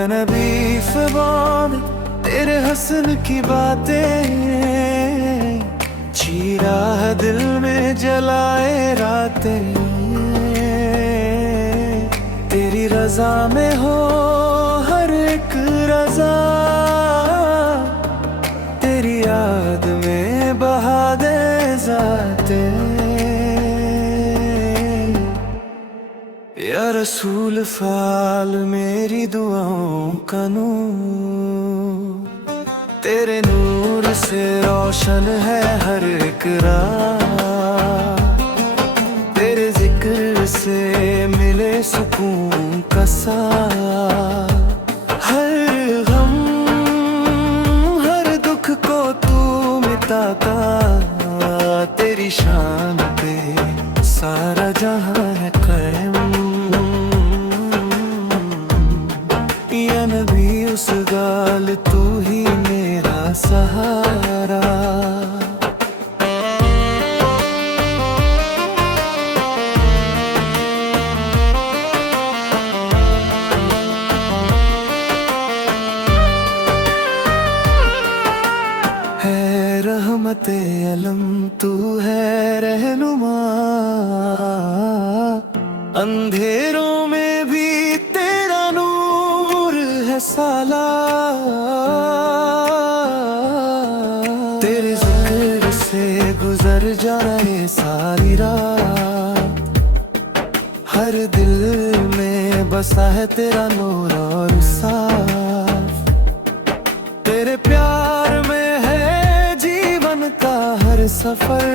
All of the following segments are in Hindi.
या नबी फ़िज़ान तेरे हसन की बातें, चीरा है दिल में जलाए रातें। तेरी रज़ा में हो हर एक रज़ा, तेरी याद में बहा दे ज़ाते। या रसूल फ़ाल मेरी दुआओं का नूर, तेरे नूर से रोशन है हर एक राह। तेरे जिक्र से मिले सुकून का साथ, हर गम हर दुख को तू मिटाता। तेरी शान पे सारा जहां है कायम, या नबी उस गाल तू ही मेरा सहारा। है रहमते अलम तू है रहनुमा, अंधेरों में भी तेरा नूर है साला। तेरे जिक्र से गुजर जाए सारी रात, हर दिल में बसा है तेरा नूर और साफ। तेरे प्यार में है जीवन का हर सफर,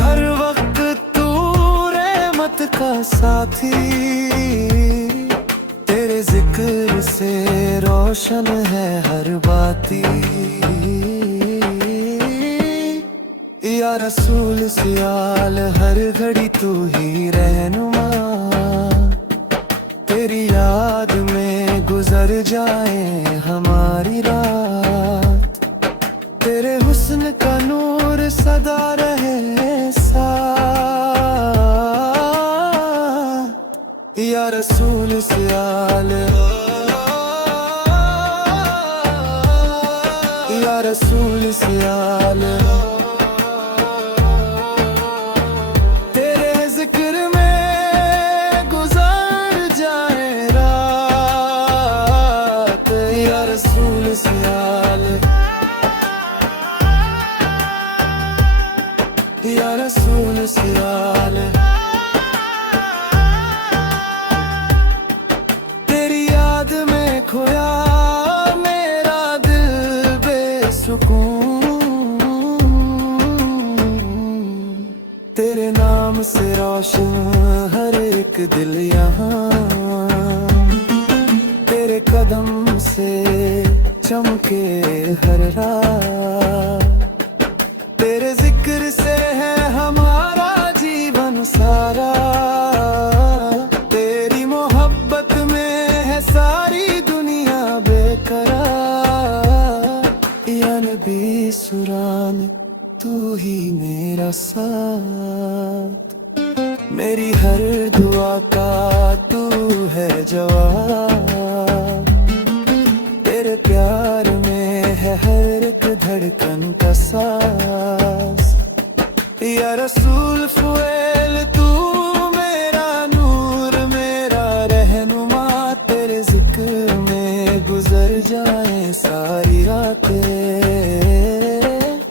हर वक्त तू रहमत का साथी। तेरे जिक्र से रोशन है हर बाती। या रसूल सियाल हर घड़ी तू ही रहनुमा, तेरी याद में गुजर जाए हमारी रात। तेरे हुस्न का नूर सदा रहे साथ। या रसूल सियाल, या रसूल सियाल, तेरे जिक्र में गुजर जाए रात। या रसूल सियाल, या रसूल सियाल, तेरी याद में खोया मेरा दिल बेसुकून। तेरे नाम से रोशन हर एक दिल यहाँ, तेरे कदम से चमके हर राह। तेरे जिक्र से है हमारा जीवन सारा, तेरी मोहब्बत में है सारी दुनिया बेकरार। या नबी सुरान तू ही मेरा साथ, मेरी हर दुआ का तू है जवाब। तेरे प्यार में है हर एक धड़कन का सांस। या रसूल फुएल तू मेरा नूर मेरा रहनुमा, तेरे जिक्र में गुजर जाए सारी रातें।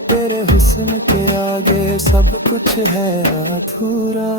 तेरे हुस्न के आगे सब कुछ है अधूरा।